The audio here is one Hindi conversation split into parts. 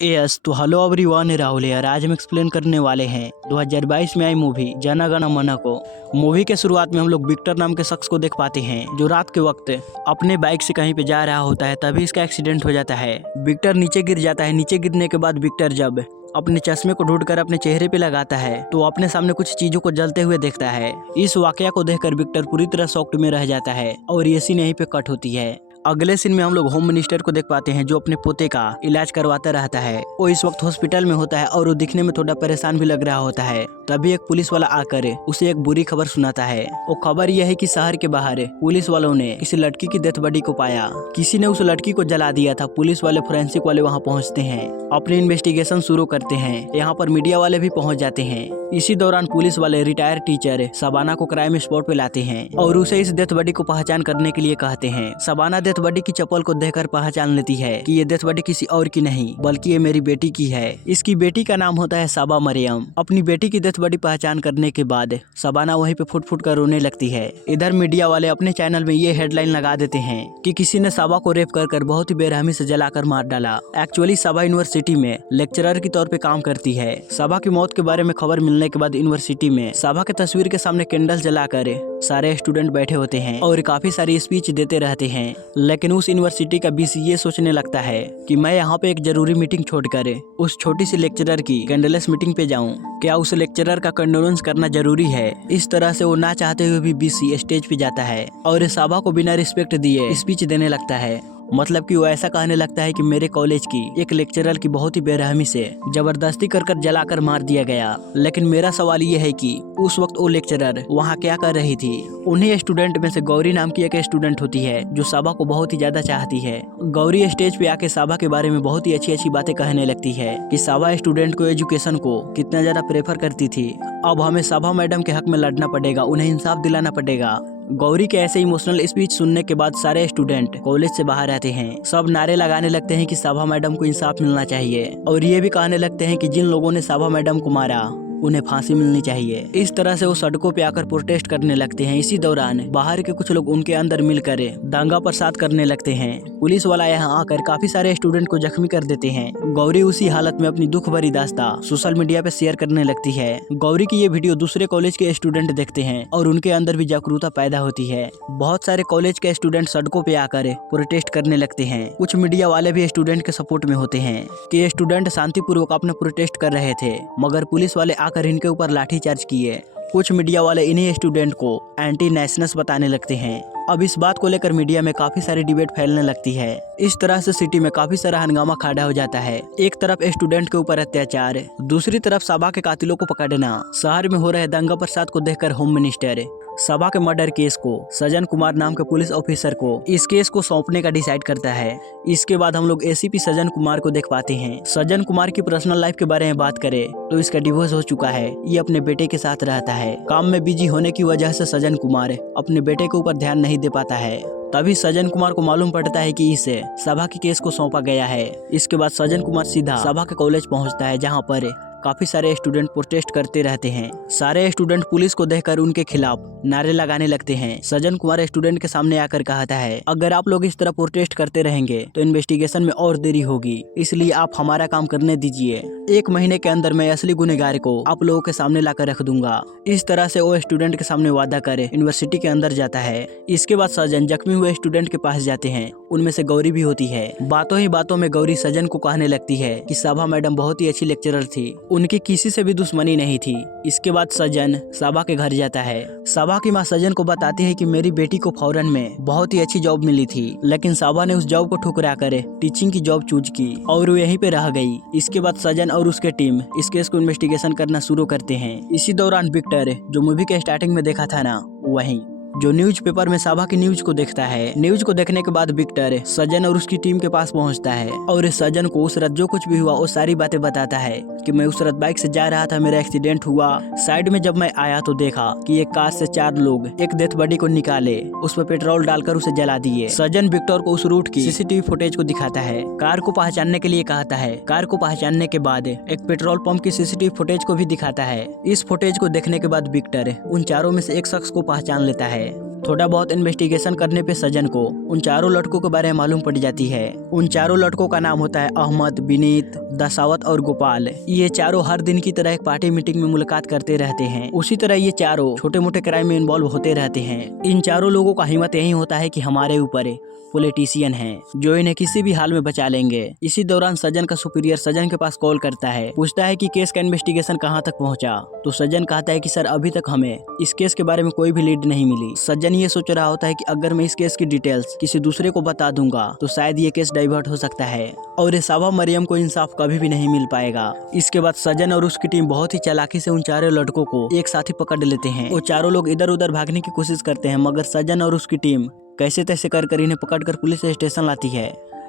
यस तो हेलो एवरीवन, राहुल यार। आज हम एक्सप्लेन करने वाले हैं 2022 में आई मूवी जन गण मन को। मूवी के शुरुआत में हम लोग विक्टर नाम के शख्स को देख पाते हैं जो रात के वक्त अपने बाइक से कहीं पे जा रहा होता है, तभी इसका एक्सीडेंट हो जाता है। विक्टर नीचे गिर जाता है। नीचे गिरने के बाद विक्टर जब अपने चश्मे को ढूंढकर अपने चेहरे पे लगाता है तो अपने सामने कुछ चीजों को जलते हुए देखता है। इस वाकया को देखकर विक्टर पूरी तरह शॉक्ड में रह जाता है और ये सीन यहीं पे कट होती है। अगले सीन में हम लोग होम मिनिस्टर को देख पाते हैं जो अपने पोते का इलाज करवाता रहता है। वो इस वक्त हॉस्पिटल में होता है और वो दिखने में थोड़ा परेशान भी लग रहा होता है। तभी एक पुलिस वाला आकर उसे एक बुरी खबर सुनाता है। वो खबर यह है कि शहर के बाहर पुलिस वालों ने किसी लड़की की डेथ बॉडी को पाया। किसी ने उस लड़की को जला दिया था। पुलिस वाले फोरेंसिक वाले वहाँ पहुँचते हैं, अपनी इन्वेस्टिगेशन शुरू करते हैं। यहाँ पर मीडिया वाले भी पहुँच जाते हैं। इसी दौरान पुलिस वाले रिटायर्ड टीचर शबाना को क्राइम स्पॉट पे लाते हैं और उसे इस डेथ बॉडी को पहचान करने के लिए कहते हैं। शबाना डेथ बॉडी की चप्पल को देखकर पहचान लेती है कि ये डेथ बॉडी किसी और की नहीं बल्कि ये मेरी बेटी की है। इसकी बेटी का नाम होता है साबा मरियम। अपनी बेटी की डेथ बॉडी पहचान करने के बाद शबाना वहीं पे फुट फुट कर रोने लगती है। इधर मीडिया वाले अपने चैनल में ये हेडलाइन लगा देते हैं कि किसी ने साबा को रेप कर बहुत ही बेरहमी से जलाकर मार डाला। एक्चुअली साबा यूनिवर्सिटी में लेक्चरर के तौर पे काम करती है। साबा की मौत के बारे में खबर मिलने के बाद यूनिवर्सिटी में साबा के तस्वीर के सामने कैंडल जलाकर सारे स्टूडेंट बैठे होते हैं और काफी सारी स्पीच देते रहते हैं। लेकिन उस यूनिवर्सिटी का बीसी ये सोचने लगता है कि मैं यहाँ पे एक जरूरी मीटिंग छोड़कर उस छोटी सी लेक्चरर की कैंडललेस मीटिंग पे जाऊँ। क्या उस लेक्चरर का कंडोलेंस करना जरूरी है? इस तरह से वो ना चाहते हुए भी बीसी स्टेज पे जाता है और साबा को बिना रिस्पेक्ट दिए स्पीच देने लगता है। मतलब कि वो ऐसा कहने लगता है कि मेरे कॉलेज की एक लेक्चरर की बहुत ही बेरहमी से जबरदस्ती कर जलाकर मार दिया गया। लेकिन मेरा सवाल ये है कि उस वक्त वो लेक्चरर वहाँ क्या कर रही थी? उन्हीं स्टूडेंट में से गौरी नाम की एक स्टूडेंट होती है जो साबा को बहुत ही ज्यादा चाहती है। गौरी स्टेज पे आके साबा के बारे में बहुत ही अच्छी अच्छी बातें कहने लगती है कि साबा स्टूडेंट को एजुकेशन को कितना ज्यादा प्रेफर करती थी। अब हमें साबा मैडम के हक में लड़ना पड़ेगा, उन्हें इंसाफ दिलाना पड़ेगा। गौरी के ऐसे इमोशनल स्पीच सुनने के बाद सारे स्टूडेंट कॉलेज से बाहर आते हैं। सब नारे लगाने लगते हैं कि साबा मैडम को इंसाफ मिलना चाहिए और ये भी कहने लगते हैं कि जिन लोगों ने साबा मैडम को मारा उन्हें फांसी मिलनी चाहिए। इस तरह से वो सड़कों पे आकर प्रोटेस्ट करने लगते हैं। इसी दौरान बाहर के कुछ लोग उनके अंदर मिलकर दंगा प्रसाद करने लगते हैं। पुलिस वाला यहाँ आकर काफी सारे स्टूडेंट को जख्मी कर देते हैं। गौरी उसी हालत में अपनी दुख भरी दास्तां सोशल मीडिया पे शेयर करने लगती है। गौरी की ये वीडियो दूसरे कॉलेज के स्टूडेंट देखते हैं और उनके अंदर भी जागरूकता पैदा होती है। बहुत सारे कॉलेज के स्टूडेंट सड़कों पे आकर प्रोटेस्ट करने लगते हैं। कुछ मीडिया वाले भी स्टूडेंट के सपोर्ट में होते हैं कि स्टूडेंट शांतिपूर्वक अपना प्रोटेस्ट कर रहे थे, मगर पुलिस वाले आकर इनके ऊपर लाठीचार्ज किए। कुछ मीडिया वाले इन्हीं स्टूडेंट को एंटी नेशनल्स बताने लगते हैं। अब इस बात को लेकर मीडिया में काफी सारी डिबेट फैलने लगती है। इस तरह से सिटी में काफी सारा हंगामा खड़ा हो जाता है। एक तरफ स्टूडेंट के ऊपर अत्याचार, दूसरी तरफ साबा के कातिलों को पकड़ना। शहर में हो रहे दंगा प्रसाद को देखकर होम मिनिस्टर साबा के मर्डर केस को सजन कुमार नाम के पुलिस ऑफिसर को इस केस को सौंपने का डिसाइड करता है। इसके बाद हम लोग एसीपी सजन कुमार को देख पाते हैं। सजन कुमार की पर्सनल लाइफ के बारे में बात करें तो इसका डिवोर्स हो चुका है। ये अपने बेटे के साथ रहता है। काम में बिजी होने की वजह से सजन कुमार अपने बेटे के ऊपर ध्यान नहीं दे पाता है। तभी सजन कुमार को मालूम पड़ता है कि इसे साबा के केस को सौंपा गया है। इसके बाद सजन कुमार सीधा साबा के कॉलेज पहुंचता है जहां पर काफी सारे स्टूडेंट प्रोटेस्ट करते रहते हैं। सारे स्टूडेंट पुलिस को देखकर उनके खिलाफ नारे लगाने लगते हैं। सजन कुमार स्टूडेंट के सामने आकर कहता है, अगर आप लोग इस तरह प्रोटेस्ट करते रहेंगे तो इन्वेस्टिगेशन में और देरी होगी, इसलिए आप हमारा काम करने दीजिए। 1 महीने के अंदर मैं असली गुनहगार को आप लोगों के सामने लाकर रख दूंगा। इस तरह से वो स्टूडेंट के सामने वादा कर यूनिवर्सिटी के अंदर जाता है। इसके बाद सजन जख्मी हुए स्टूडेंट के पास जाते हैं। उनमें से गौरी भी होती है। बातों ही बातों में गौरी सजन को कहने लगती है कि साबा मैडम बहुत ही अच्छी लेक्चरर थी, उनकी किसी से भी दुश्मनी नहीं थी। इसके बाद सजन साबा के घर जाता है। साबा की माँ सजन को बताती है कि मेरी बेटी को फॉरेन में बहुत ही अच्छी जॉब मिली थी, लेकिन साबा ने उस जॉब को ठुकरा कर टीचिंग की जॉब चूज की और वो यहीं पे रह गई। इसके बाद सजन और उसके टीम इस केस को इन्वेस्टिगेशन करना शुरू करते हैं। इसी दौरान विक्टर जो मूवी के स्टार्टिंग में देखा था ना, वही जो न्यूज़पेपर में साबा की न्यूज को देखता है। न्यूज को देखने के बाद विक्टर सजन और उसकी टीम के पास पहुंचता है और सजन को उस रात जो कुछ भी हुआ वो सारी बातें बताता है कि मैं उस रात बाइक से जा रहा था, मेरा एक्सीडेंट हुआ। साइड में जब मैं आया तो देखा कि एक कार से 4 लोग एक डेथ बॉडी को निकाले, उस पर पेट्रोल डालकर उसे जला दिए। सजन विक्टर को उस रूट की सीसीटीवी फुटेज को दिखाता है। कार को पहचानने के लिए कहता है। कार को पहचानने के बाद एक पेट्रोल पंप की सीसीटीवी फुटेज को भी दिखाता है। इस फुटेज को देखने के बाद विक्टर उन चारों में से एक शख्स को पहचान लेता है। थोड़ा बहुत इन्वेस्टिगेशन करने पे सजन को उन चारों लड़कों के बारे में मालूम पड़ जाती है। उन चारों लड़कों का नाम होता है अहमद, विनीत, दसावत और गोपाल। ये चारों हर दिन की तरह एक पार्टी मीटिंग में मुलाकात करते रहते हैं। उसी तरह ये चारों छोटे मोटे क्राइम में इन्वॉल्व होते रहते हैं। इन चारों लोगों का हिम्मत यही होता है कि हमारे ऊपर पॉलिटिशियन हैं जो इन्हें किसी भी हाल में बचा लेंगे। इसी दौरान सजन का सुपीरियर सजन के पास कॉल करता है, पूछता है कि केस का इन्वेस्टिगेशन कहाँ तक पहुँचा। तो सजन कहता है कि सर अभी तक हमें इस केस के बारे में कोई भी लीड नहीं मिली। सज्जन ये सोच रहा होता है कि अगर मैं इस केस की डिटेल्स किसी दूसरे को बता दूंगा तो शायद ये केस डाइवर्ट हो सकता है और ये साबा मरियम को इंसाफ कभी भी नहीं मिल पाएगा। इसके बाद सज्जन और उसकी टीम बहुत ही चालाकी से उन चारों लड़कों को एक साथ ही पकड़ लेते हैं। वो चारों लोग इधर उधर भागने की कोशिश करते हैं, मगर सज्जन और उसकी टीम कैसे तैसे कर इन्हें पकड़कर पुलिस स्टेशन लाती है।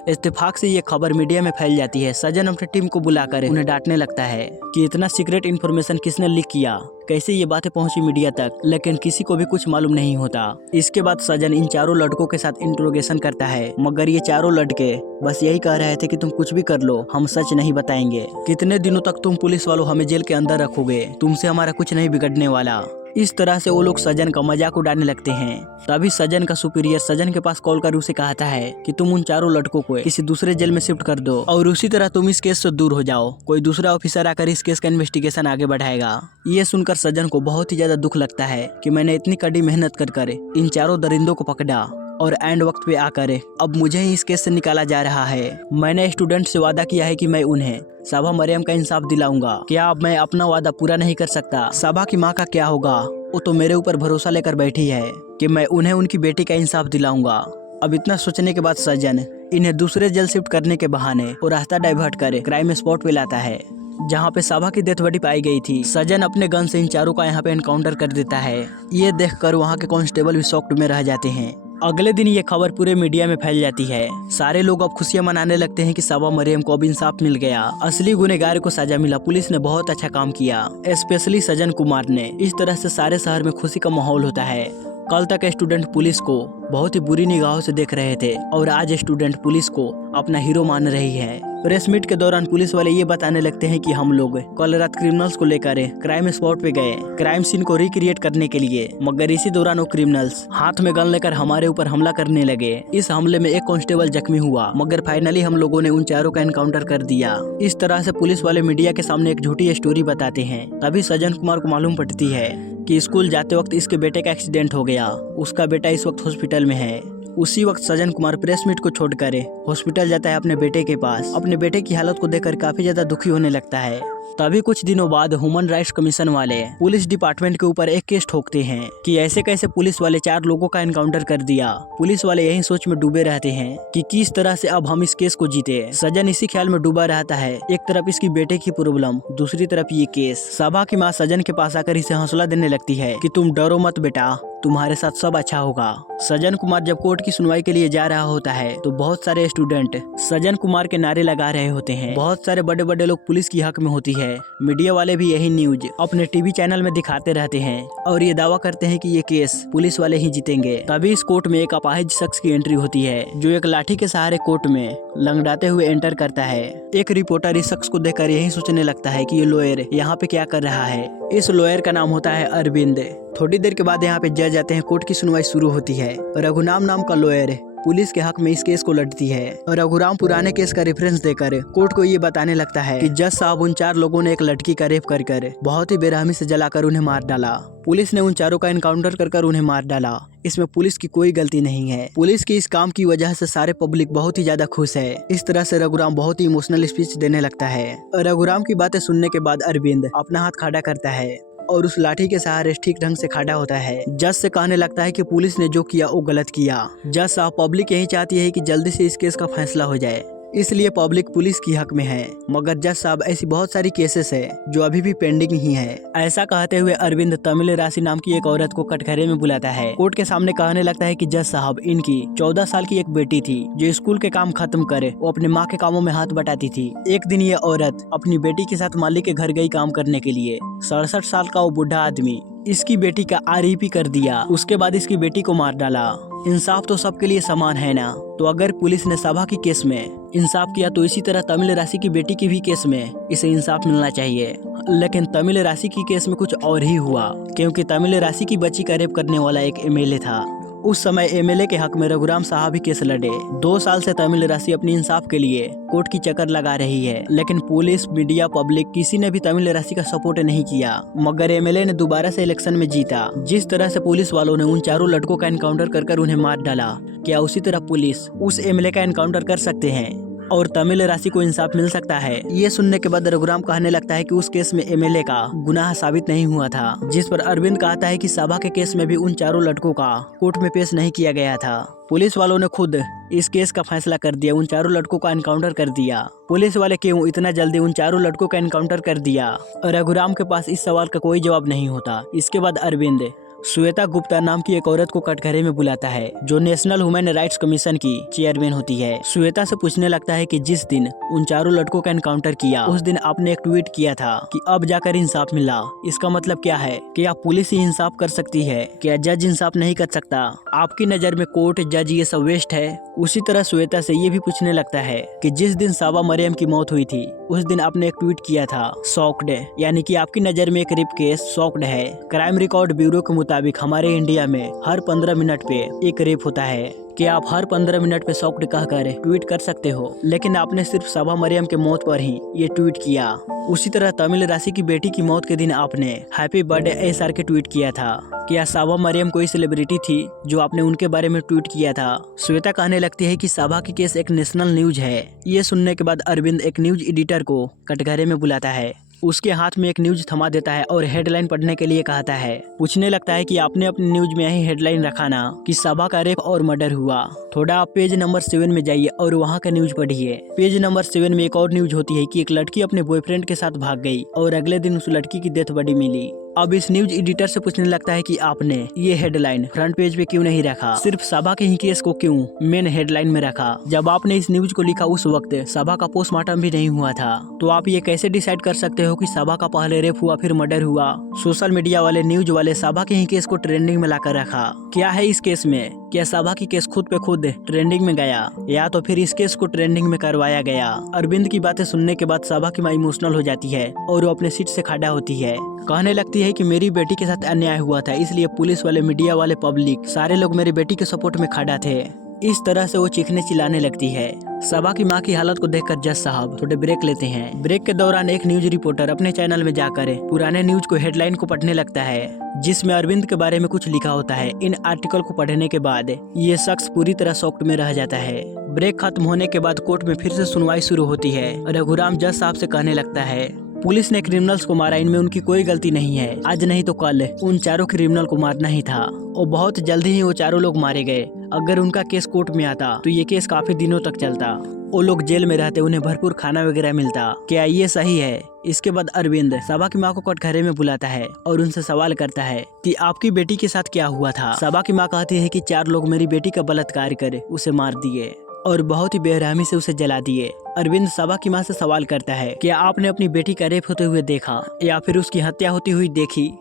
इत्तेफाक से ये खबर मीडिया में फैल जाती है। सजन अपनी टीम को बुलाकर उन्हें डांटने लगता है कि इतना सीक्रेट इन्फॉर्मेशन किसने लीक किया, कैसे ये बातें पहुंची मीडिया तक, लेकिन किसी को भी कुछ मालूम नहीं होता। इसके बाद सजन इन चारों लड़कों के साथ इंट्रोगेशन करता है, मगर ये चारों लड़के बस यही कह रहे थे कि तुम कुछ भी कर लो, हम सच नहीं बताएंगे। कितने दिनों तक तुम पुलिस वालों हमें जेल के अंदर रखोगे, तुमसे हमारा कुछ नहीं बिगड़ने वाला। इस तरह से वो लोग सजन का मजाक उड़ाने लगते हैं। तभी सजन का सुपीरियर सजन के पास कॉल कर उसे कहता है कि तुम उन चारों लड़कों को किसी दूसरे जेल में शिफ्ट कर दो और उसी तरह तुम इस केस से दूर हो जाओ। कोई दूसरा ऑफिसर आकर इस केस का इन्वेस्टिगेशन आगे बढ़ाएगा। ये सुनकर सजन को बहुत ही ज्यादा दुख लगता है कि मैंने इतनी कड़ी मेहनत कर इन चारों दरिंदों को पकड़ा और एंड वक्त पे आकर अब मुझे ही इस केस से निकाला जा रहा है। मैंने स्टूडेंट से वादा किया है कि मैं उन्हें साबा मरियम का इंसाफ दिलाऊंगा। क्या अब मैं अपना वादा पूरा नहीं कर सकता? साबा की माँ का क्या होगा? वो तो मेरे ऊपर भरोसा लेकर बैठी है कि मैं उन्हें उनकी बेटी का इंसाफ दिलाऊंगा। अब इतना सोचने के बाद सजन इन्हें दूसरे जेल शिफ्ट करने के बहाने वो रास्ता डाइवर्ट कर क्राइम स्पॉट पे लाता है जहाँ पे साबा की डेथ बॉडी पाई गई थी। सजन अपने गन से इन चारों का यहाँ पे एनकाउंटर कर देता है। ये देखकर वहाँ के कांस्टेबल भी शॉक्ड में रह जाते हैं। अगले दिन ये खबर पूरे मीडिया में फैल जाती है। सारे लोग अब खुशियां मनाने लगते हैं कि साबा मरियम को अब इंसाफ मिल गया, असली गुनहगार को सजा मिला, पुलिस ने बहुत अच्छा काम किया, स्पेशली सजन कुमार ने। इस तरह से सारे शहर में खुशी का माहौल होता है। कल तक स्टूडेंट पुलिस को बहुत ही बुरी निगाहों से देख रहे थे और आज स्टूडेंट पुलिस को अपना हीरो मान रही है। प्रेस मीट के दौरान पुलिस वाले ये बताने लगते हैं कि हम लोग कल रात क्रिमिनल्स को लेकर क्राइम स्पॉट पे गए क्राइम सीन को रिक्रिएट करने के लिए, मगर इसी दौरान वो क्रिमिनल्स हाथ में गन लेकर हमारे ऊपर हमला करने लगे। इस हमले में एक कांस्टेबल जख्मी हुआ, मगर फाइनली हम लोगों ने उन चारों का एनकाउंटर कर दिया। इस तरह से पुलिस वाले मीडिया के सामने एक झूठी स्टोरी बताते हैं। तभी सजन कुमार को मालूम पड़ती है कि स्कूल जाते वक्त इसके बेटे का एक्सीडेंट हो गया, उसका बेटा इस वक्त हॉस्पिटल में है। उसी वक्त सजन कुमार प्रेस मीट को छोड़कर हॉस्पिटल जाता है अपने बेटे के पास। अपने बेटे की हालत को देखकर काफी ज्यादा दुखी होने लगता है। तभी कुछ दिनों बाद ह्यूमन राइट्स कमीशन वाले पुलिस डिपार्टमेंट के ऊपर एक केस ठोकते हैं कि ऐसे कैसे पुलिस वाले 4 लोगों का एनकाउंटर कर दिया। पुलिस वाले यही सोच में डूबे रहते हैं कि किस तरह से अब हम इस केस को जीते। सजन इसी ख्याल में डूबा रहता है, एक तरफ इसकी बेटे की प्रॉब्लम, दूसरी तरफ ये केस। साबा की माँ सजन के पास आकर इसे हौसला देने लगती है कि तुम डरो मत बेटा, तुम्हारे साथ सब अच्छा होगा। सजन कुमार जब कोर्ट की सुनवाई के लिए जा रहा होता है तो बहुत सारे स्टूडेंट सजन कुमार के नारे लगा रहे होते हैं। बहुत सारे बड़े बड़े लोग पुलिस की हक में होती है। मीडिया वाले भी यही न्यूज अपने टीवी चैनल में दिखाते रहते हैं और ये दावा करते हैं कि ये केस पुलिस वाले ही जीतेंगे। तभी इस कोर्ट में एक अपाहिज शख्स की एंट्री होती है जो एक लाठी के सहारे कोर्ट में लंगड़ाते हुए एंटर करता है। एक रिपोर्टर इस शख्स को देखकर यही सोचने लगता है कि ये लॉयर यहाँ पे क्या कर रहा है। इस लॉयर का नाम होता है अरविंद। थोड़ी देर के बाद यहाँ पे जज आते हैं, कोर्ट की सुनवाई शुरू होती है। रघुराम नाम का लॉयर पुलिस के हक में इस केस को लड़ती है और रघुराम पुराने केस का रेफरेंस देकर कोर्ट को ये बताने लगता है कि जज साहब उन 4 लोगों ने एक लड़की का रेप कर बहुत ही बेरहमी से जलाकर उन्हें मार डाला। पुलिस ने उन चारों का एनकाउंटर कर उन्हें मार डाला। इसमें पुलिस की कोई गलती नहीं है। पुलिस की इस काम की वजह से सारे पब्लिक बहुत ही ज्यादा खुश है। इस तरह से रघुराम बहुत ही इमोशनल स्पीच देने लगता है। रघुराम की बातें सुनने के बाद अरविंद अपना हाथ खड़ा करता है और उस लाठी के सहारे ठीक ढंग से खड़ा होता है। जज से कहने लगता है कि पुलिस ने जो किया वो गलत किया। जज साहब, पब्लिक यही चाहती है कि जल्दी से इस केस का फैसला हो जाए, इसलिए पब्लिक पुलिस की हक में है। मगर जज साहब, ऐसी बहुत सारी केसेस है जो अभी भी पेंडिंग ही है। ऐसा कहते हुए अरविंद तमिल राशि नाम की एक औरत को कटघरे में बुलाता है। कोर्ट के सामने कहने लगता है कि जज साहब, इनकी 14 साल की एक बेटी थी जो स्कूल के काम खत्म करे वो अपने माँ के कामों में हाथ बटाती थी। एक दिन ये औरत अपनी बेटी के साथ मालिक के घर गई काम करने के लिए। 67 साल का वो बूढ़ा आदमी इसकी बेटी का आरईपी कर दिया। उसके बाद इसकी बेटी को मार डाला। इंसाफ तो सबके लिए समान है ना। तो अगर पुलिस ने साबा की केस में इंसाफ किया तो इसी तरह तमिल राशि की बेटी की भी केस में इसे इंसाफ मिलना चाहिए। लेकिन तमिल राशि की केस में कुछ और ही हुआ, क्योंकि तमिल राशि की बच्ची का रेप करने वाला एक एमएलए था उस समय एमएलए के हक में रघुराम साहब ही केस लड़े। 2 साल से तमिल राशि अपनी इंसाफ के लिए कोर्ट की चक्कर लगा रही है, लेकिन पुलिस, मीडिया, पब्लिक किसी ने भी तमिल राशि का सपोर्ट नहीं किया। मगर एमएलए ने दोबारा से इलेक्शन में जीता। जिस तरह से पुलिस वालों ने उन चारों लड़कों का एनकाउंटर कर उन्हें मार डाला, क्या उसी तरह पुलिस उस एमएलए का एनकाउंटर कर सकते हैं और तमिल राशि को इंसाफ मिल सकता है? ये सुनने के बाद रघुराम कहने लगता है कि उस केस में एमएलए का गुनाह साबित नहीं हुआ था, जिस पर अरविंद कहता है कि साबा के केस में भी उन चारों लड़कों का कोर्ट में पेश नहीं किया गया था। पुलिस वालों ने खुद इस केस का फैसला कर दिया, उन चारों लड़कों का एनकाउंटर कर दिया। पुलिस वाले क्यों इतना जल्दी उन चारों लड़कों का एनकाउंटर कर दिया? रघुराम के पास इस सवाल का कोई जवाब नहीं होता। इसके बाद अरविंद श्वेता गुप्ता नाम की एक औरत को कटघरे में बुलाता है, जो नेशनल ह्यूमन राइट्स कमीशन की चेयरमैन होती है। श्वेता से पूछने लगता है कि जिस दिन उन चारों लड़कों का एनकाउंटर किया, उस दिन आपने एक ट्वीट किया था कि अब जाकर इंसाफ मिला। इसका मतलब क्या है? क्या पुलिस ही इंसाफ कर सकती है? क्या जज इंसाफ नहीं कर सकता? आपकी नजर में कोर्ट, जज ये सब वेस्ट है? उसी तरह श्वेता से ये भी पूछने लगता है कि जिस दिन साबा मरियम की मौत हुई थी, उस दिन आपने एक ट्वीट किया था शॉक्ड, यानी कि आपकी नजर में एक रेप केस शॉक्ड है। क्राइम रिकॉर्ड ब्यूरो के मुताबिक हमारे इंडिया में हर 15 मिनट पे एक रेप होता है। क्या आप हर 15 मिनट पे शॉक्ड कहकर ट्वीट कर सकते हो? लेकिन आपने सिर्फ साबा मरियम के मौत पर ही ये ट्वीट किया। उसी तरह तमिल राशि की बेटी की मौत के दिन आपने हैप्पी बर्थडे एसआर के ट्वीट किया था। क्या साबा मरियम कोई सेलिब्रिटी थी जो आपने उनके बारे में ट्वीट किया था? श्वेता कहने लगती है कि साबा की केस एक नेशनल न्यूज है। ये सुनने के बाद अरविंद एक न्यूज एडिटर को कटघरे में बुलाता है, उसके हाथ में एक न्यूज थमा देता है और हेडलाइन पढ़ने के लिए कहता है। पूछने लगता है कि आपने अपनी न्यूज में यही हेडलाइन रखा ना कि साबा का रेप और मर्डर हुआ। थोड़ा आप पेज नंबर 7 में जाइए और वहाँ का न्यूज पढ़िए। पेज नंबर 7 में एक और न्यूज होती है कि एक लड़की अपने बॉयफ्रेंड के साथ भाग गई और अगले दिन उस लड़की की डेथ बॉडी मिली। अब इस न्यूज एडिटर से पूछने लगता है कि आपने ये हेडलाइन फ्रंट पेज पे क्यों नहीं रखा, सिर्फ साबा के ही केस को क्यों मेन हेडलाइन में रखा? जब आपने इस न्यूज को लिखा उस वक्त साबा का पोस्टमार्टम भी नहीं हुआ था, तो आप ये कैसे डिसाइड कर सकते हो कि साबा का पहले रेप हुआ फिर मर्डर हुआ? सोशल मीडिया वाले, न्यूज वाले साबा के ही केस को ट्रेंडिंग में लाकर रखा। क्या है इस केस में? क्या साबा की केस खुद पे खुद ट्रेंडिंग में गया, या तो फिर इस केस को ट्रेंडिंग में करवाया गया? अरविंद की बातें सुनने के बाद साबा की माँ इमोशनल हो जाती है और वो अपने सीट से खड़ा होती है। कहने लगती है कि मेरी बेटी के साथ अन्याय हुआ था, इसलिए पुलिस वाले, मीडिया वाले, पब्लिक सारे लोग मेरी बेटी के सपोर्ट में खड़ा थे। इस तरह से वो चीखने चिल्लाने लगती है। साबा की माँ की हालत को देखकर जज साहब थोड़े ब्रेक लेते हैं। ब्रेक के दौरान एक न्यूज रिपोर्टर अपने चैनल में जाकर पुराने न्यूज को हेडलाइन को पढ़ने लगता है, जिसमें अरविंद के बारे में कुछ लिखा होता है। इन आर्टिकल को पढ़ने के बाद ये शख्स पूरी तरह शॉक्ड में रह जाता है। ब्रेक खत्म होने के बाद कोर्ट में फिर से सुनवाई शुरू होती है। रघुराम जज साहब से कहने लगता है, पुलिस ने क्रिमिनल्स को मारा, इनमें उनकी कोई गलती नहीं है। आज नहीं तो कल उन चारों क्रिमिनल को मारना ही था और बहुत जल्दी ही वो चारों लोग मारे गए। अगर उनका केस कोर्ट में आता तो ये केस काफी दिनों तक चलता। वो लोग जेल में रहते, उन्हें भरपूर खाना वगैरह मिलता। क्या ये सही है? इसके बाद अरविंद साबा की माँ को कटघरे में बुलाता है और उनसे सवाल करता है कि आपकी बेटी के साथ क्या हुआ था? साबा की माँ कहती है कि 4 लोग मेरी बेटी का बलात्कार कर उसे मार दिए और बहुत ही बेरहमी से उसे जला दिए। अरविंद साबा की माँ से सवाल करता है, क्या आपने अपनी बेटी का रेप होते हुए देखा या फिर उसकी हत्या होती हुई देखी?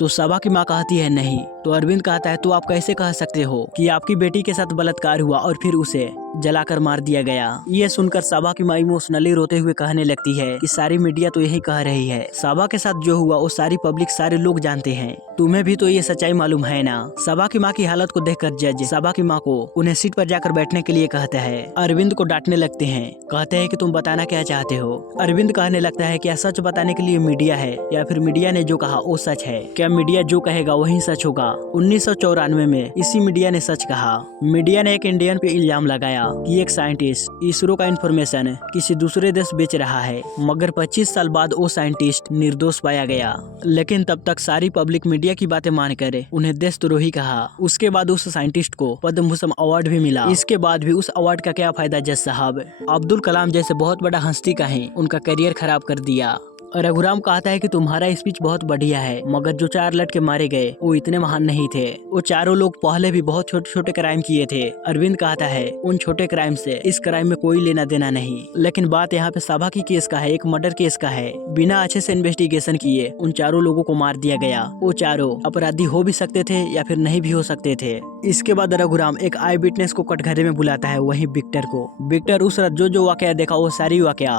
तो साबा की माँ कहती है नहीं। तो अरविंद कहता है, तो आप कैसे कह सकते हो कि आपकी बेटी के साथ बलात्कार हुआ और फिर उसे जलाकर मार दिया गया? ये सुनकर साबा की माँ इमोशनली रोते हुए कहने लगती है कि सारी मीडिया तो यही कह रही है, साबा के साथ जो हुआ वो सारी पब्लिक, सारे लोग जानते हैं, तुम्हें भी तो ये सच्चाई मालूम है ना? साबा की माँ की हालत को देखकर जज साबा की माँ को उन्हें सीट पर जाकर बैठने के लिए कहता है। अरविंद को डांटने लगते हैं, कहते हैं कि तुम बताना क्या चाहते हो? अरविंद कहने लगता है, क्या सच बताने के लिए मीडिया है या फिर मीडिया ने जो कहा वो सच है? क्या मीडिया जो कहेगा वही सच होगा? 1994 में इसी मीडिया ने सच कहा। मीडिया ने एक इंडियन पे इल्जाम लगाया कि एक साइंटिस्ट इसरो का इंफॉर्मेशन किसी दूसरे देश बेच रहा है, मगर 25 साल बाद वो साइंटिस्ट निर्दोष पाया गया। लेकिन तब तक सारी पब्लिक मीडिया की बातें मानकर उन्हें देशद्रोही कहा। उसके बाद उस साइंटिस्ट को पद्म भूषण अवार्ड भी मिला। इसके बाद भी उस अवार्ड का क्या फायदा जज साहब? अब्दुल कलाम जैसे बहुत बड़ा हस्ती का ही उनका करियर खराब कर दिया। रघुराम कहता है कि तुम्हारा स्पीच बहुत बढ़िया है, मगर जो 4 लड़के मारे गए वो इतने महान नहीं थे। वो चारों लोग पहले भी बहुत छोटे छोटे क्राइम किए थे। अरविंद कहता है, उन छोटे क्राइम से इस क्राइम में कोई लेना देना नहीं। लेकिन बात यहाँ पे साबा की केस का है, एक मर्डर केस का है। बिना अच्छे से इन्वेस्टिगेशन किए उन चारों लोगों को मार दिया गया। वो चारों अपराधी हो भी सकते थे या फिर नहीं भी हो सकते थे। इसके बाद रघुराम एक आई विटनेस को कटघरे में बुलाता है, वही विक्टर को। विक्टर उस रात जो वाकया देखा वो सारी वाकया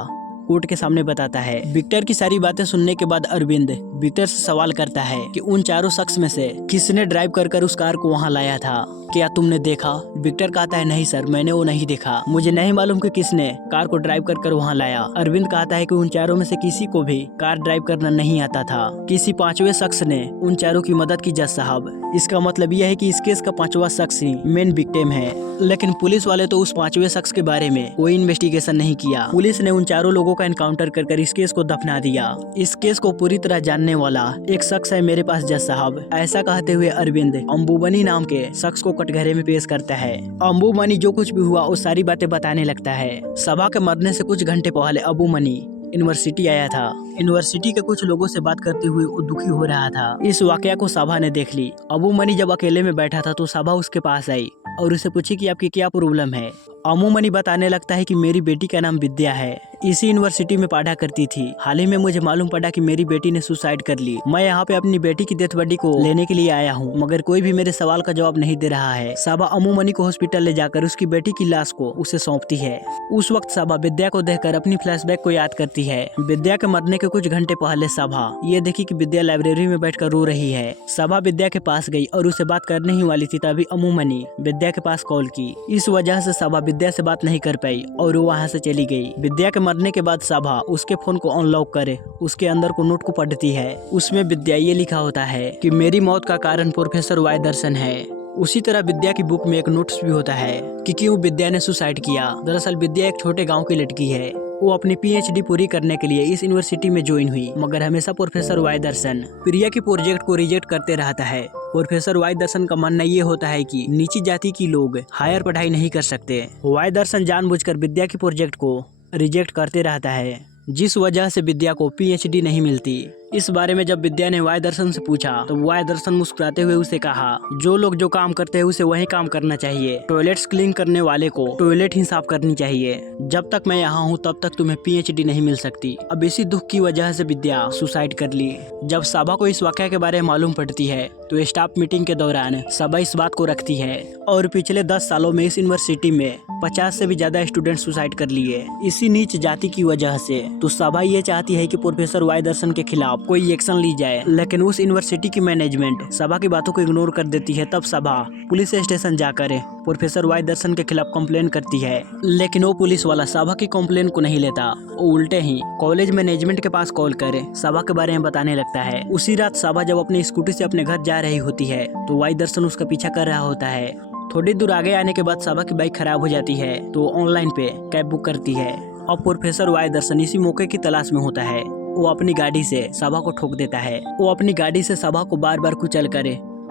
कोर्ट के सामने बताता है। विक्टर की सारी बातें सुनने के बाद अरविंद विक्टर से सवाल करता है कि उन चारों शख्स में से किसने ड्राइव कर उस कार को वहाँ लाया था, क्या तुमने देखा? विक्टर कहता है नहीं सर, मैंने वो नहीं देखा, मुझे नहीं मालूम कि किसने कार को ड्राइव कर वहाँ लाया। अरविंद कहता है कि उन चारों में से किसी को भी कार ड्राइव करना नहीं आता था, किसी पांचवें शख्स ने उन चारों की मदद की जज साहब। इसका मतलब यह है कि इस केस का पांचवा शख्स ही मेन विक्टिम है। लेकिन पुलिस वाले तो उस पांचवें शख्स के बारे में कोई इन्वेस्टिगेशन नहीं किया। पुलिस ने उन चारों लोगों का एनकाउंटर कर इस केस को दफना दिया। इस केस को पूरी तरह जानने वाला एक शख्स है मेरे पास जज साहब। ऐसा कहते हुए अरविंद अंबुमनी नाम के शख्स को कटघरे में पेश करता है। अंबुमनी जो कुछ भी हुआ वो सारी बातें बताने लगता है। सभा के मरने से कुछ घंटे पहले अंबुमनी यूनिवर्सिटी आया था। यूनिवर्सिटी के कुछ लोगों से बात करते हुए वो दुखी हो रहा था। इस वाकया को सभा ने देख ली। अंबुमनी जब अकेले में बैठा था तो सभा उसके पास आई और उसे पूछी कि आपकी क्या प्रॉब्लम है। अंबुमनी बताने लगता है कि मेरी बेटी का नाम विद्या है, इसी यूनिवर्सिटी में पढ़ा करती थी। हाल ही में मुझे मालूम पड़ा कि मेरी बेटी ने सुसाइड कर ली। मैं यहाँ पे अपनी बेटी की डेथ बॉडी को लेने के लिए आया हूँ, मगर कोई भी मेरे सवाल का जवाब नहीं दे रहा है। साबा अंबुमनी को हॉस्पिटल ले जाकर उसकी बेटी की लाश को उसे सौंपती है। उस वक्त साबा विद्या को देखकर अपनी फ्लैशबैक को याद करती है। विद्या के मरने के कुछ घंटे पहले साबा ये देखी कि विद्या लाइब्रेरी में बैठकर रो रही है। साबा विद्या के पास गई और उसे बात करने ही वाली थी, तभी अंबुमनी विद्या के पास कॉल की। इस वजह से साबा विद्या से बात नहीं कर पाई और वो वहाँ से चली गई। विद्या के मरने के बाद साबा उसके फोन को अनलॉक करे उसके अंदर को नोट को पढ़ती है। उसमें विद्या ये लिखा होता है कि मेरी मौत का कारण प्रोफेसर वाई दर्शन है। उसी तरह विद्या की बुक में एक नोट्स भी होता है कि क्यों विद्या ने सुसाइड किया। दरअसल विद्या एक छोटे गांव की लड़की है। वो अपनी पीएचडी पूरी करने के लिए इस यूनिवर्सिटी में ज्वाइन हुई, मगर हमेशा प्रोफेसर वाई दर्शन प्रिया की प्रोजेक्ट को रिजेक्ट करते रहता है। प्रोफेसर वाई दर्शन का मानना ये होता है कि नीची जाति की लोग हायर पढ़ाई नहीं कर सकते। वाई दर्शन जानबूझकर विद्या की प्रोजेक्ट को रिजेक्ट करते रहता है, जिस वजह से विद्या को पीएचडी नहीं मिलती। इस बारे में जब विद्या ने वाई दर्शन से पूछा तो वाई दर्शन मुस्कुराते हुए उसे कहा, जो लोग जो काम करते हैं उसे वही काम करना चाहिए। टॉयलेट्स क्लीन करने वाले को टॉयलेट ही साफ करनी चाहिए। जब तक मैं यहाँ हूँ तब तक तुम्हें पीएचडी नहीं मिल सकती। अब इसी दुख की वजह से विद्या सुसाइड कर ली। जब साबा को इस वाकया के बारे में मालूम पड़ती है तो स्टाफ मीटिंग के दौरान साबा इस बात को रखती है और पिछले 10 सालों में इस यूनिवर्सिटी में 50 से भी ज्यादा स्टूडेंट सुसाइड कर लिए इसी नीच जाति की वजह से। तो साबा ये चाहती है कि प्रोफेसर वाई दर्शन के खिलाफ कोई एक्शन ली जाए, लेकिन उस यूनिवर्सिटी की मैनेजमेंट सभा की बातों को इग्नोर कर देती है। तब सभा पुलिस स्टेशन जाकर प्रोफेसर वाई दर्शन के खिलाफ कंप्लेन करती है, लेकिन वो पुलिस वाला सभा की कंप्लेन को नहीं लेता। वो उल्टे ही कॉलेज मैनेजमेंट के पास कॉल कर सभा के बारे में बताने लगता है। उसी रात सभा जब अपनी स्कूटी से अपने घर जा रही होती है तो वाई दर्शन उसका पीछा कर रहा होता है। थोड़ी दूर आगे आने के बाद सभा की बाइक खराब हो जाती है तो ऑनलाइन पे कैब बुक करती है। अब प्रोफेसर वाई दर्शन इसी मौके की तलाश में होता है। वो अपनी गाड़ी से सभा को ठोक देता है। वो अपनी गाड़ी से सभा को बार बार कुचल कर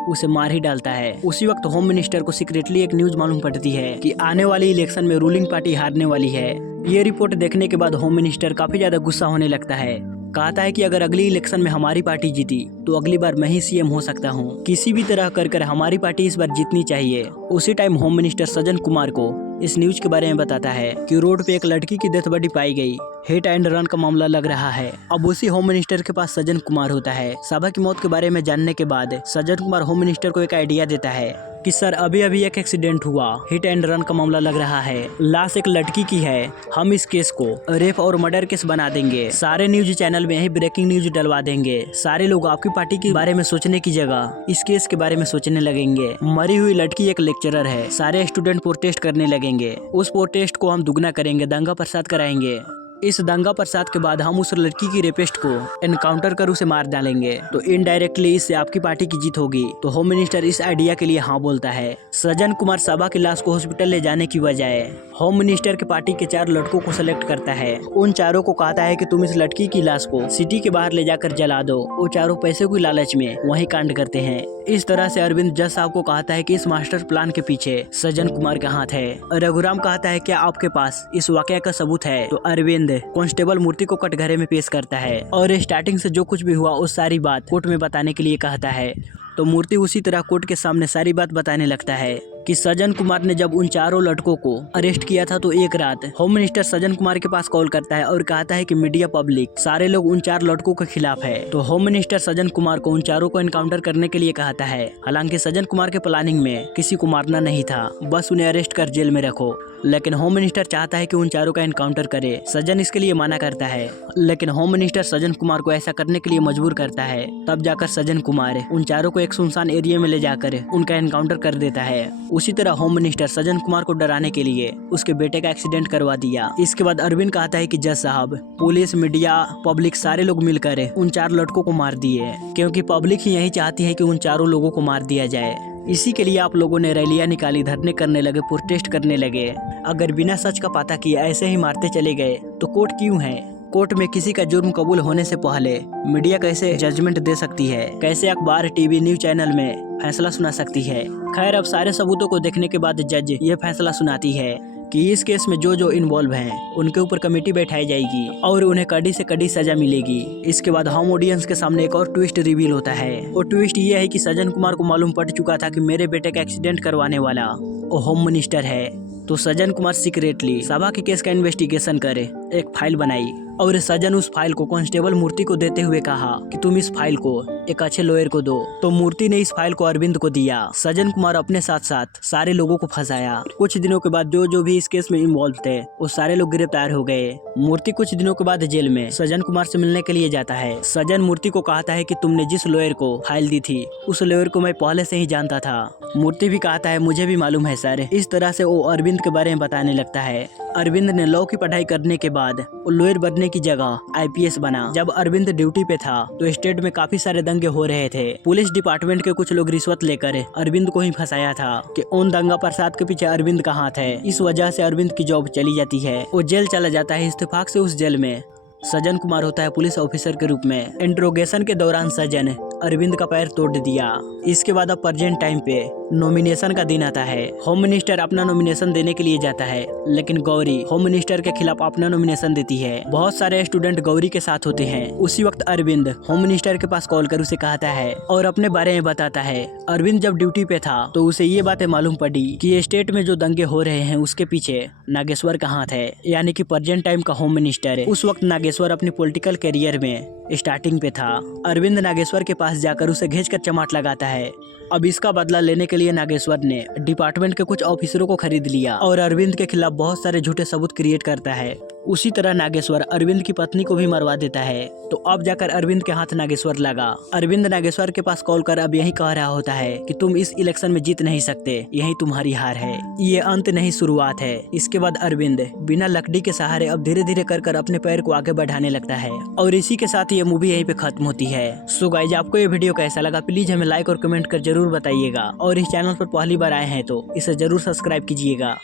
उसे मार ही डालता है। उसी वक्त होम मिनिस्टर को सीक्रेटली एक न्यूज मालूम पड़ती है कि आने वाली इलेक्शन में रूलिंग पार्टी हारने वाली है। ये रिपोर्ट देखने के बाद होम मिनिस्टर काफी ज्यादा गुस्सा होने लगता है। कहता है कि अगर अगली इलेक्शन में हमारी पार्टी जीती तो अगली बार मैं ही सीएम हो सकता हूँ। किसी भी तरह कर हमारी पार्टी इस बार जीतनी चाहिए। उसी time home minister Sajjan Kumar को इस न्यूज के बारे में बताता है कि रोड पे एक लड़की की डेथ बॉडी पाई गई। हिट एंड रन का मामला लग रहा है। अब उसी होम मिनिस्टर के पास सज्जन कुमार होता है। सभा की मौत के बारे में जानने के बाद सज्जन कुमार होम मिनिस्टर को एक आइडिया देता है कि सर अभी एक एक्सीडेंट हुआ, हिट एंड रन का मामला लग रहा है, लाश एक लड़की की है। हम इस केस को रेप और मर्डर केस बना देंगे। सारे न्यूज चैनल में यही ब्रेकिंग न्यूज डलवा देंगे। सारे लोग आपकी पार्टी के बारे में सोचने की जगह इस केस के बारे में सोचने लगेंगे। मरी हुई लड़की एक लेक्चरर है। सारे स्टूडेंट प्रोटेस्ट करने लगेंगे। उस प्रोटेस्ट को हम दुगना करेंगे, दंगा प्रसाद कराएंगे। इस दंगा प्रसाद के बाद हम उस लड़की की रेपिस्ट को एनकाउंटर कर उसे मार डालेंगे, तो इनडायरेक्टली इससे आपकी पार्टी की जीत होगी। तो होम मिनिस्टर इस आइडिया के लिए हाँ बोलता है। सज्जन कुमार सभा की लाश को हॉस्पिटल ले जाने की बजाय होम मिनिस्टर के पार्टी के 4 लड़कों को सेलेक्ट करता है। उन चारों को कहता है कि तुम इस लड़की की लाश को सिटी के बाहर ले जाकर जला दो। वो चारों पैसे की लालच में वही कांड करते हैं। इस तरह से अरविंद जज साहब को कहता है कि इस मास्टर प्लान के पीछे सज्जन कुमार का हाथ है। रघुराम कहता है क्या आपके पास इस वाकया का सबूत है? तो अरविंद कांस्टेबल मूर्ति को कटघरे में पेश करता है और स्टार्टिंग से जो कुछ भी हुआ उस सारी बात कोर्ट में बताने के लिए कहता है। तो मूर्ति उसी तरह कोर्ट के सामने सारी बात बताने लगता है कि सज्जन कुमार ने जब उन चारों लड़कों को अरेस्ट किया था तो एक रात होम मिनिस्टर सज्जन कुमार के पास कॉल करता है और कहता है कि मीडिया पब्लिक सारे लोग उन 4 लड़कों के खिलाफ है। तो होम मिनिस्टर सज्जन कुमार को उन चारों को एनकाउंटर करने के लिए कहता है। हालांकि सज्जन कुमार के प्लानिंग में किसी को मारना नहीं था, बस उन्हें अरेस्ट कर जेल में रखो। लेकिन होम मिनिस्टर चाहता है कि उन चारों का एनकाउंटर करे। सज्जन इसके लिए मना करता है, लेकिन होम मिनिस्टर सज्जन कुमार को ऐसा करने के लिए मजबूर करता है। तब जाकर सज्जन कुमार उन चारों को एक सुनसान एरिया में ले जाकर उनका एनकाउंटर कर देता है। उसी तरह होम मिनिस्टर सज्जन कुमार को डराने के लिए उसके बेटे का एक्सीडेंट करवा दिया। इसके बाद अरविंद कहता है कि जज साहब, पुलिस, मीडिया, पब्लिक सारे लोग मिलकर उन 4 लड़कों को मार दिए, क्योंकि पब्लिक ही यही चाहती है कि उन चारों लोगों को मार दिया जाए। इसी के लिए आप लोगों ने रैलियां निकाली, धरने करने लगे, प्रोटेस्ट करने लगे। अगर बिना सच का पता किए ऐसे ही मारते चले गए तो कोर्ट क्यों है? कोर्ट में किसी का जुर्म कबूल होने से पहले मीडिया कैसे जजमेंट दे सकती है? कैसे अखबार, टीवी, न्यूज चैनल में फैसला सुना सकती है? खैर, अब सारे सबूतों को देखने के बाद जज ये फैसला सुनाती है कि इस केस में जो इन्वॉल्व हैं उनके ऊपर कमेटी बैठाई जाएगी और उन्हें कड़ी से कड़ी सजा मिलेगी। इसके बाद हम ऑडियंस के सामने एक और ट्विस्ट रिवील होता है। वो ट्विस्ट ये है कि सज्जन कुमार को मालूम पड़ चुका था कि मेरे बेटे का एक्सीडेंट करवाने वाला वो होम मिनिस्टर है। तो सज्जन कुमार सीक्रेटली सभा के केस का इन्वेस्टिगेशन करे, एक फाइल बनाई और सज्जन उस फाइल को कांस्टेबल मूर्ति को देते हुए कहा कि तुम इस फाइल को एक अच्छे लॉयर को दो। तो मूर्ति ने इस फाइल को अरविंद को दिया। सज्जन कुमार अपने साथ साथ सारे लोगों को फंसाया। कुछ दिनों के बाद जो भी इस केस में इन्वॉल्व थे वो सारे लोग गिरफ्तार हो गए। मूर्ति कुछ दिनों के बाद जेल में सज्जन कुमार से मिलने के लिए जाता है। सज्जन मूर्ति को कहता है कि तुमने जिस लॉयर को फाइल दी थी उस लॉयर को मैं पहले से ही जानता था। मूर्ति भी कहता है मुझे भी मालूम है सर। इस तरह से वो अरविंद के बारे में बताने लगता है। अरविंद ने लॉ की पढ़ाई करने के बाद वो लॉयर बनने की जगह आईपीएस बना। जब अरविंद ड्यूटी पे था तो स्टेट में काफी सारे दंगे हो रहे थे। पुलिस डिपार्टमेंट के कुछ लोग रिश्वत लेकर अरविंद को ही फंसाया था कि उन दंगा प्रसाद के पीछे अरविंद का हाथ है। इस वजह से अरविंद की जॉब चली जाती है। वो जेल चला जाता है। इत्तेफाक से उस जेल में सज्जन कुमार होता है पुलिस ऑफिसर के रूप में। इंट्रोगेशन के दौरान सज्जन अरविंद का पैर तोड़ दिया। इसके बाद अब प्रेजेंट टाइम पे नॉमिनेशन का दिन आता है। होम मिनिस्टर अपना नॉमिनेशन देने के लिए जाता है, लेकिन गौरी होम मिनिस्टर के खिलाफ अपना नॉमिनेशन देती है। बहुत सारे स्टूडेंट गौरी के साथ होते हैं। उसी वक्त अरविंद होम मिनिस्टर के पास कॉल कर उसे कहता है और अपने बारे में बताता है। अरविंद जब ड्यूटी पे था तो उसे ये बातें मालूम पड़ी कि स्टेट में जो दंगे हो रहे हैं उसके पीछे नागेश्वर का हाथ है, यानी कि प्रेजेंट टाइम का होम मिनिस्टर। उस वक्त नागेश्वर अपनी पॉलिटिकल करियर में स्टार्टिंग पे था। अरविंद नागेश्वर के पास जाकर उसे घेंच कर चमाट लगाता है। अब इसका बदला लेने के लिए नागेश्वर ने डिपार्टमेंट के कुछ ऑफिसरों को खरीद लिया और अरविंद के खिलाफ बहुत सारे झूठे सबूत क्रिएट करता है। उसी तरह नागेश्वर अरविंद की पत्नी को भी मरवा देता है। तो अब जाकर अरविंद के हाथ नागेश्वर लगा। अरविंद नागेश्वर के पास कॉल कर अब यही कह रहा होता है कि तुम इस इलेक्शन में जीत नहीं सकते, यही तुम्हारी हार है। ये अंत नहीं शुरुआत है। इसके बाद अरविंद बिना लकड़ी के सहारे अब धीरे धीरे कर अपने पैर को आगे बढ़ाने लगता है और इसी के साथ ये मूवी यहीं पे खत्म होती है। सो गाइज, आपको ये वीडियो कैसा लगा प्लीज हमें लाइक और कमेंट कर जरूर बताइएगा और इस चैनल पर पहली बार आए हैं तो इसे जरूर सब्सक्राइब कीजिएगा।